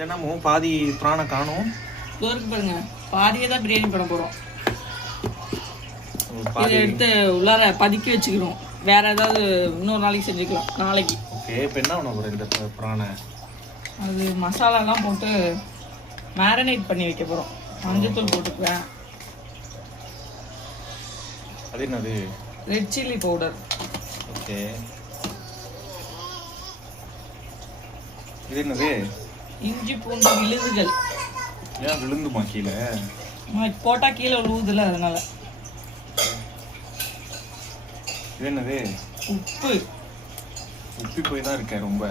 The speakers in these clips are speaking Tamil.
தினமும் பாதி பிராணை காணும். இருக்கு பாருங்க, பாதியே தான் பிரியாணி பண்ண போகிறோம். இதை எடுத்து உள்ளார பதுக்கி வச்சுக்கணும். வேற ஏதாவது இன்னொரு நாளைக்கு செஞ்சுக்கலாம், நாளைக்கு. ஓகே, இப்போ என்ன பண்ண போகிறேன் இந்த பிராணை? அது மசாலாலாம் போட்டு மேரினேட் பண்ணி வைக்க போகிறோம். மஞ்சத்தூள் போட்டுக்குவேன். அது என்னது? Red chilli powder. ஓகே, இது என்னது? இஞ்சி பூண்டு விழுதுகள். ஏன் விழுந்துமா கீழே? போட்டால் கீழே விழுவுதுல, அதனால. இது என்னது? உப்பு. உப்பி போய் தான் இருக்கேன் ரொம்ப.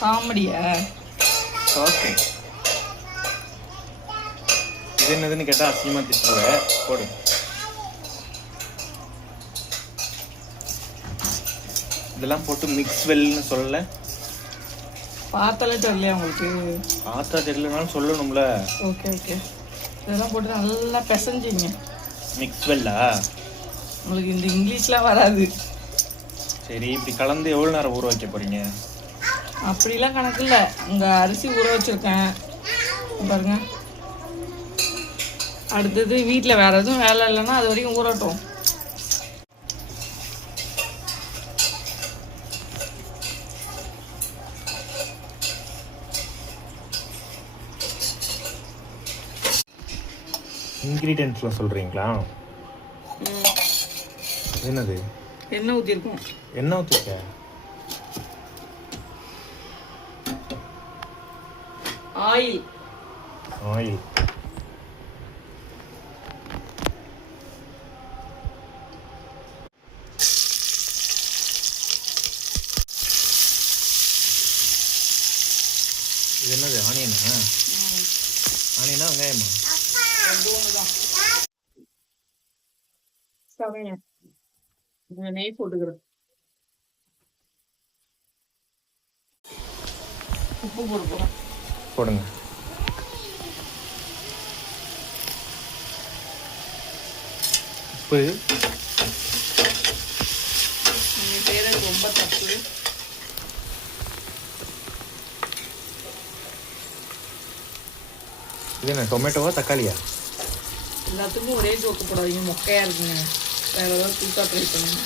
காமெடியா? ஓகே, இது என்னதுன்னு கேட்டால் அசிங்கமாக திட்டுவேன். போடு. இதெல்லாம் போட்டு மிக்ஸ் வெல்னு சொல்லலை? பார்த்தாலே தெரியலையா உங்களுக்கு? பார்த்தா தெரியலனாலும் சொல்லணும்ல. ஓகே ஓகே, இதெல்லாம் போட்டு நல்லா பிசைஞ்சிங்க. மிக்ஸ் வெல்லா? உங்களுக்கு இந்த இங்கிலீஷ்லாம் வராது. சரி, இப்படி கலந்து எவ்வளோ நேரம் ஊற வைக்க போகிறீங்க? அப்படிலாம் கணக்கு இல்லை. உங்கள் அரிசி ஊற வச்சுருக்கேன் பாருங்க. அடுத்தது வீட்டில் வேறு எதுவும் வேலை இல்லைன்னா அது வரைக்கும் ஊறட்டும். இன்க்ரீடியன்ட்ஸ்லாம் சொல்கிறீங்களா? என்னது? எண்ணெய் ஊற்றிருக்கோம். எண்ணெய் ஊற்றிருக்க? ஆயில். ஆயில். இது என்னது? ஆனியனா? ஆனியனா வெங்காயமா? நெய் போட்டுக்கிறேன். உப்பு போடுறோம். போடுங்க. உப்பு நீங்கள் செய்கிறது ரொம்ப தப்பு. இது என்ன, டொமேட்டோவா தக்காளியா? எல்லாத்துக்கும் ஒரே ஜோக்கு போடாதீங்க, மொக்கையாக இருக்குங்க. வேறு ஏதாவது புதுசாக ட்ரை பண்ணுங்க.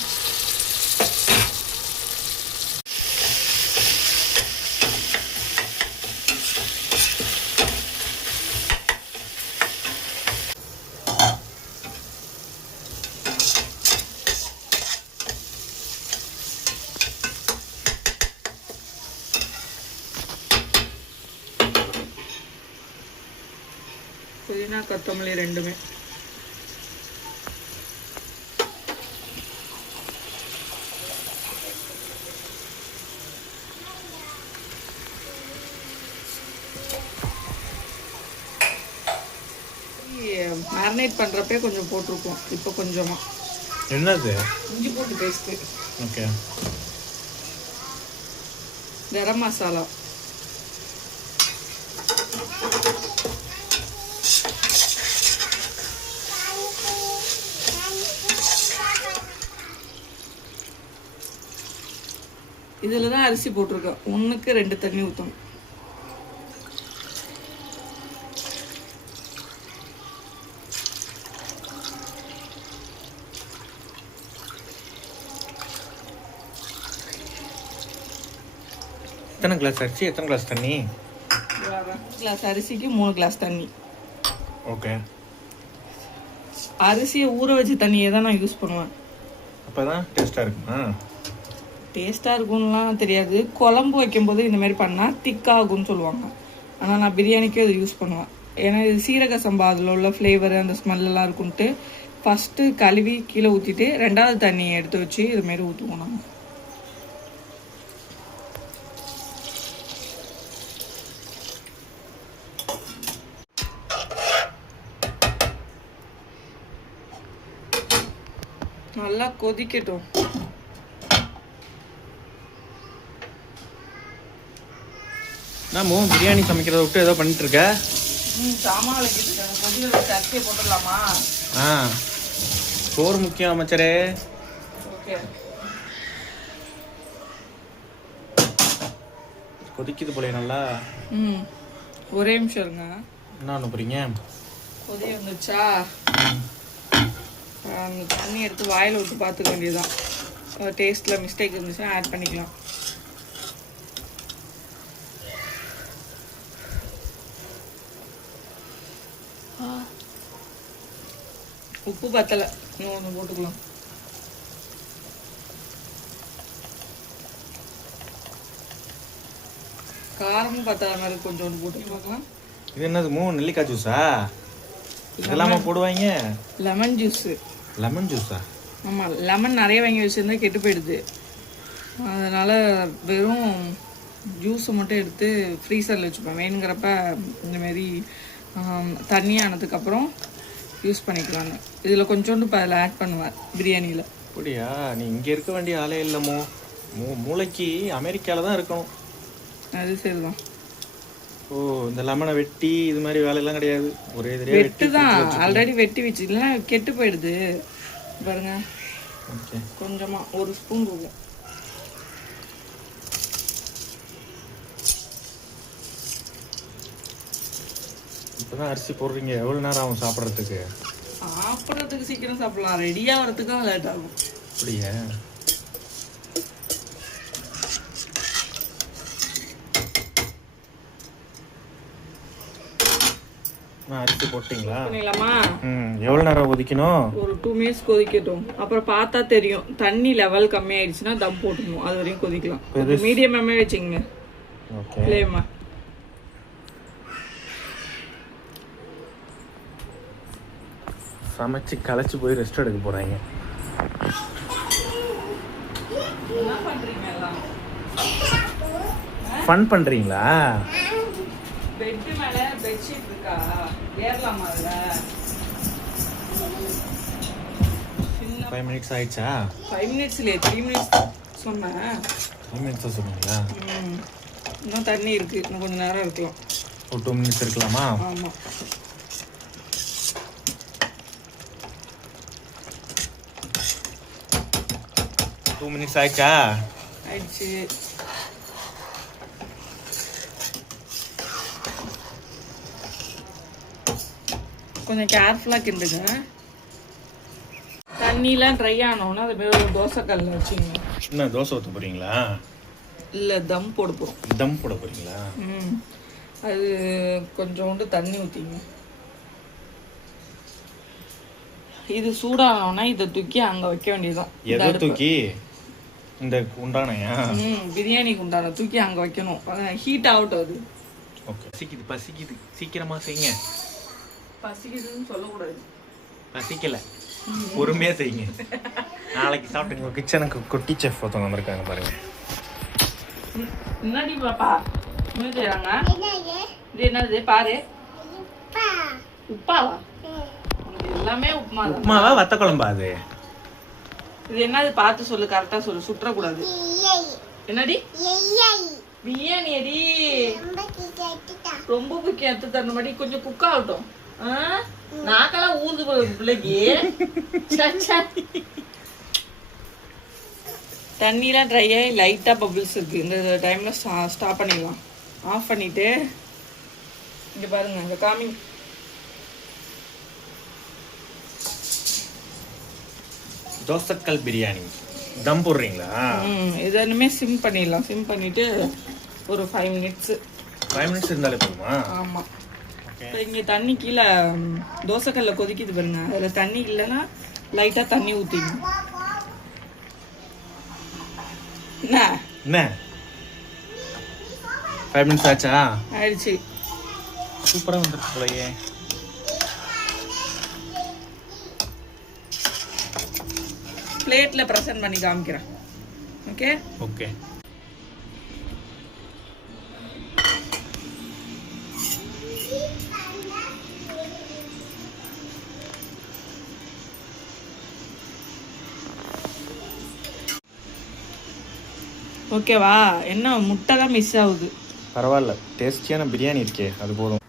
புதினா கொத்தமல்லி ரெண்டுமே. மேரினேட் பண்ணுறப்பே கொஞ்சம் போட்டிருக்கோம். இப்போ கொஞ்சமாக. என்னது? இஞ்சி பூண்டு பேஸ்ட்டு. ஓகே. கரம் மசாலா. இதில் தான் அரிசி போட்டிருக்கோம். 1க்கு 2 தண்ணி ஊற்றணும். எத்தனை கிளாஸ் அரிசி, எத்தனை கிளாஸ் தண்ணி? 2 கிளாஸ் அரிசிக்கு 3 கிளாஸ் தண்ணி. ஓகே. அரிசியை ஊற வச்ச தண்ணியை தான் நான் யூஸ் பண்ணுவேன். அப்போ தான் டேஸ்ட்டாக இருக்குமா? டேஸ்ட்டாக இருக்கும்லாம் தெரியாது. குழம்பு வைக்கும்போது இந்த மாதிரி பண்ணால் திக்காகும்னு சொல்லுவாங்க. ஆனால் நான் பிரியாணிக்கே அதை யூஸ் பண்ணுவேன். ஏன்னா இது சீரக சம்பா, அதில் உள்ள ஃப்ளேவரு அந்த ஸ்மெல்லாம் இருக்குன்ட்டு ஃபஸ்ட்டு கழுவி கீழே ஊற்றிட்டு 2வது தண்ணியை எடுத்து வச்சு இதுமாரி ஊற்றுவோம் நாங்கள். நல்லா கொதிக்கட்டும். நாம பிரியாணி சமைக்கிறத விட்டு ஏதோ பண்ணிட்டு இருக்க. சாமான் விளக்கிட்டு கொதியில் வச்சு அரிசியை போட்டுடலாமா? சோறு முக்கியம் அமைச்சரே. ஓகே. கொதிக்குது போல நல்லா. ஒரே நிமிஷம் இருங்க. என்ன ஒன்று போகிறீங்க? கொதி வந்துச்சா, அந்த தண்ணி எடுத்து வாயில் விட்டு பார்த்துக்க வேண்டியதுதான். டேஸ்ட்டில் மிஸ்டேக் இருந்துச்சுன்னா ஆட் பண்ணிக்கலாம். உப்பு பத்தலை, இன்னும் ஒன்று போட்டுக்கலாம். காரமும் பத்தாத மாதிரி கொஞ்சோண்டு போட்டு பார்க்கலாம். இது என்னது நெல்லிக்காய் ஜூஸா? இதெல்லாமா போடுவாங்க? Lemon juice. லெமன் ஜூஸா? ஆமாம், லெமன் நிறைய வாங்கி வச்சுருந்தா கெட்டு போயிடுது. அதனால் வெறும் ஜூஸை மட்டும் எடுத்து ஃப்ரீசரில் வச்சுப்பேன். வேணுங்கிறப்ப இந்தமாரி தண்ணி ஆனதுக்கப்புறம் யூஸ் பண்ணிக்கலான்னு. இதில் கொஞ்சோண்டு இப்போ அதில் ஆட் பண்ணுவேன் பிரியாணியில். அப்படியா? நீ இங்கே இருக்க வேண்டிய ஆளே இல்லைமோ. மூளைக்கு அமெரிக்காவில் தான் இருக்கணும். அது சரிதான். ஓ, இந்த லெமனை வெட்டி இது மாதிரி வேலையெல்லாம் கிடையாது. ஒரே தடவை வெட்டு தான், ஆல்ரெடி வெட்டி வச்சு. இல்லைன்னா கெட்டு போயிடுது பாருங்க. ஓகே, கொஞ்சமாக ஒரு ஸ்பூன் போகும். இப்போதான் அரிசி போடுறீங்க. எவ்வளோ நேரம் ஆகும் சாப்பிட்றதுக்கு? சாப்பிட்றதுக்கு சீக்கிரம் சாப்பிடலாம், ரெடியாக வரதுக்கு தான் லேட் ஆகும். அப்படியா? அரிசி போட்டிங்களா? பண்ணிடலாமா? எவ்வளோ நேரம் கொதிக்கணும்? ஒரு 2 minutes கொதிக்கட்டும். அப்புறம் பார்த்தா தெரியும், தண்ணி லெவல் கம்மியாயிடுச்சுன்னா தம் போட்டுக்கணும். அது வரையும் கொதிக்கலாம். மீடியமாகவே வச்சுங்க ஃப்ளேமா. சமைச்சு களைச்சு போய் ரெஸ்ட் எடுக்க போறாங்க. என்ன பண்றீங்க எல்லாம்? ஃபன் பண்றீங்களா? பெட் மேல பெட்ஷீட் இருக்கா, ஏறலாமா அதுல? 5 minutes ஆயிடுச்சா? 5 minutes இல்லையே, 3 minutes சொன்னேன். 3 minutes சொன்னீங்களா? இன்னும் தண்ணி இருக்கு, இன்னும் கொஞ்சம் நேரம் இருக்கலாம். ஒரு 2 minutes இருக்கலாமா? ஆமா. டூ மினிட்ஸ் ஆயிடுச்சா? ஆயிடுச்சு. கொஞ்சம் கேர்ஃபுல்லாக கிண்டுங்க. தண்ணிலாம் ட்ரை ஆனோன்னா அது மாதிரி ஒரு தோசைக்கல்ல வச்சுங்க. என்ன தோசை ஊற்ற போகிறீங்களா? இல்லை, தம் போட போகிறோம். தம் போட போகிறீங்களா? அது கொஞ்சோண்டு தண்ணி ஊற்றிங்க. இது சூடானோன்னா இதை தூக்கி அங்கே வைக்க வேண்டியதுதான். எதை தூக்கி? இந்த குண்டானையா? பிரியாணிக்கு உண்டான தூக்கி அங்கே வைக்கணும். ஹீட் ஆகட்டும் அது. ஓகே. பசிக்குது பசிக்குது, சீக்கிரமாக செய்யுங்க. பசிக்குதுன்னு சொல்லக்கூடாது. பசிக்கல, பொறுமையாக செய்யுங்க. நாளைக்கு சாப்பிட்டுங்க. கிச்சனுக்கு குட்டி செஃப் ஒருத்தவங்க வந்திருக்காங்க பாருங்க. என்னடி பாப்பா என்ன செய்றாங்க? இது என்னது பாரு. உப்பாவா? எல்லாமே உப்புமா. உப்புமாவா வத்த குழம்பா? அது இது என்னது பார்த்து சொல்லு, கரெக்டா சொல்லு, சுற்றக்கூடாது. என்னடி? பிரியாணி அடி. ரொம்ப குக்கி எடுத்து தரணும் மாதிரி கொஞ்சம் குக் ஆகட்டும். நாக்கெல்லாம் ஊந்து பிள்ளைக்கு. தண்ணிலாம் ட்ரை ஆகி லைட்டாக பபிள்ஸ் இருக்கு. இந்த டைமில் ஸ்டாப் பண்ணிடலாம். ஆஃப் பண்ணிட்டு இங்கே பாருங்க, இந்த காமி. தோசைக்கல் பிரியாணி தம் போடுறீங்களா? இது ரெண்டுமே சிம் பண்ணிடலாம். சிம் பண்ணிட்டு ஒரு 5 minutes. 5 minutes இருந்தாலே போதுமா? ஆமாம். இப்போ இங்கே தண்ணி கீழே தோசைக்கல்ல கொதிக்குது பாருங்க. அதில் தண்ணி இல்லைன்னா லைட்டாக தண்ணி ஊற்றிங்க. என்ன 5 minutes ஆச்சா? ஆயிடுச்சு. சூப்பராக வந்துருக்கு போலயே. பிளேட்டில் ப்ரெசென்ட் பண்ணி காமிக்கிறேன். Okay okay. ஓகேவா? என்ன முட்டை தான் மிஸ் ஆகுது. பரவாயில்ல, டேஸ்டியான பிரியாணி இருக்கே, அது போதும்.